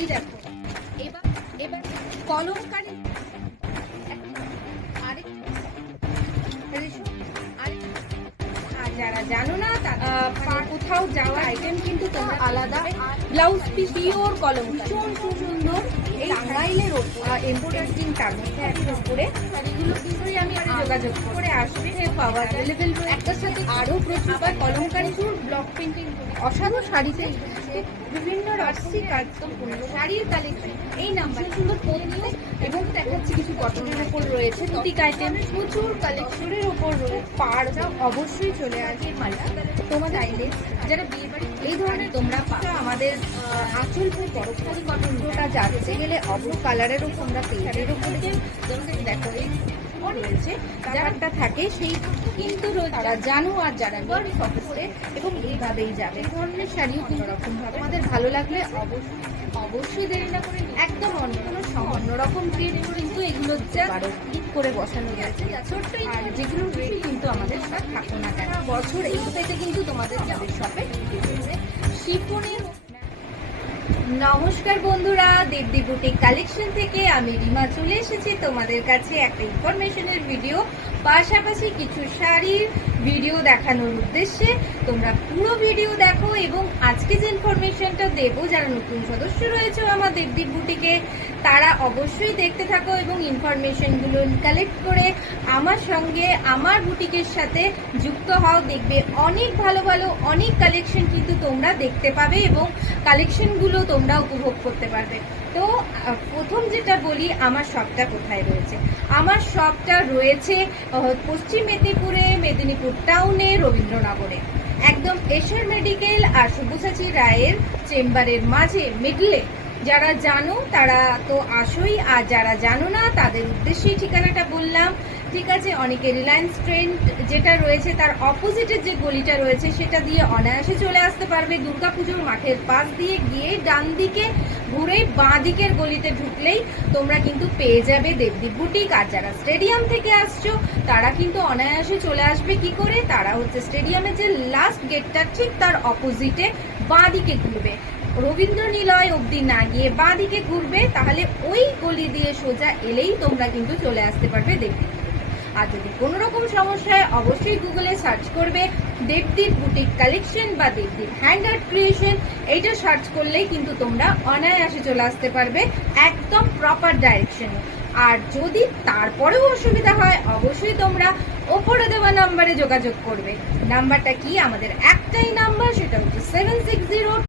এই দেখো, এবার এবার কলমকারি আরেক আর যারা জানো না কোথাও যাওয়ার আইটেম কিন্তু তোমার আলাদা ব্লাউজ পিস পিওর কলম ভীষণ সুন্দর এই টাঙ্গাইলের এমব্রয়ডারি তার মধ্যে আছে উপরে শাড়িগুলো কিন্তু আমি যোগাযোগ করে আসবে পাওয়া অ্যাভেলেবেল একটার সাথে আরো প্রচুর বা কলমকারি ব্লক প্রিন্টিং অসাধারণ শাড়িতে বিভিন্ন রাশি একদম শাড়ির কালেকশন এই নাম্বার সুন্দর পরিচিত এবং দেখাচ্ছি কিছু কটনের উপর রয়েছে প্রতীক আইটেম প্রচুর কালেকশনের উপর রয়েছে পাড়টা অবশ্যই চলে আসে মালটা তোমাদের আইলে যারা বিয়ে বাড়ি এই ধরনের তোমরা আমাদের আঁচলপুর বরফখালি কটনটা যাচ্ছে গেলে অবশ্য কালারেরও তোমরা পেয়ারের উপরে দেখো এই রয়েছে যারটা থাকে সেই কিন্তু তারা জানো আর যারা অফিসে এবং এইভাবেই যাবে এই ধরনের শাড়িও কোনো রকম ভাবে আমাদের ভালো লাগলে অবশ্যই দেরি না করে একদম অন্য কোনো অন্যরকম প্রিন্ট কিন্তু এগুলো যা ক্লিক করে বসানো গেছে ছোট্ট আর যেগুলো কিন্তু আমাদের সব থাকো না কেন বছর এই থেকে কিন্তু তোমাদের যাদের শপে শিফনের। নমস্কার বন্ধুরা, দেবদী বুটিক কালেকশন থেকে আমি রিমা চলে এসেছি তোমাদের কাছে একটা ইনফরমেশনের ভিডিও পাশাপাশি কিছু শাড়ির ভিডিও দেখানোর উদ্দেশ্যে। তোমরা পুরো ভিডিও দেখো এবং আজকে যে ইনফরমেশনটা দেবো যারা নতুন সদস্য রয়েছে আমার দেবদী বুটিকে তারা অবশ্যই দেখতে থাকো এবং ইনফরমেশনগুলো কালেক্ট করে আমার সঙ্গে আমার বুটিকের সাথে যুক্ত হও। দেখবে অনেক ভালো ভালো অনেক কালেকশন কিন্তু তোমরা দেখতে পাবে এবং কালেকশনগুলো তোমরা উপভোগ করতে পারবে। তো প্রথম যেটা বলি, আমার শপটা কোথায় রয়েছে। আমার শপটা রয়েছে পশ্চিম মেদিনীপুরে, মেদিনীপুর টাউনে, রবীন্দ্রনগরে, একদম এশার মেডিকেল আর সব্যসাচী রায়ের চেম্বারের মাঝে মিডলে। যারা জানো তারা তো আসোই, আর যারা জানো না তাদের উদ্দেশ্যেই ঠিকানাটা বললাম। ঠিক আছে, অনেকে রিলায়েন্স ট্রেন্ড যেটা রয়েছে তার অপোজিটের যে গলিটা রয়েছে সেটা দিয়ে অনায়াসে চলে আসতে পারবে। দুর্গাপুজোর মাঠের পাশ দিয়ে গিয়ে ডান দিকে ঘুরে বাঁ দিকের গলিতে ঢুকলেই তোমরা কিন্তু পেয়ে যাবে দেবদী বুটিক। আর যারা স্টেডিয়াম থেকে আসছো তারা কিন্তু অনায়াসে চলে আসবে কি করে, তারা হচ্ছে স্টেডিয়ামের যে লাস্ট গেটটা ঠিক তার অপোজিটে বাঁ দিকে ঘুরবে, রবীন্দ্র নিলয় অবধি না গিয়ে বাঁ দিকে ঘুরবে, তাহলে ওই গলি দিয়ে সোজা এলেই তোমরা কিন্তু চলে আসতে পারবে দেবদী। আর যদি কোনো রকম সমস্যা হয় অবশ্যই গুগলে সার্চ করবে দেবদীর বুটিক কালেকশন বা দেবদীর হ্যান্ড আর্ট ক্রিয়েশন, এইটা সার্চ করলেই কিন্তু তোমরা অনায়াসে চলে আসতে পারবে একদম প্রপার ডাইরেকশনে। আর যদি তারপরেও অসুবিধা হয় অবশ্যই তোমরা ওপরে দেওয়া নাম্বারে যোগাযোগ করবে। নাম্বারটা কি, আমাদের একটাই নাম্বার, সেটা হচ্ছে 760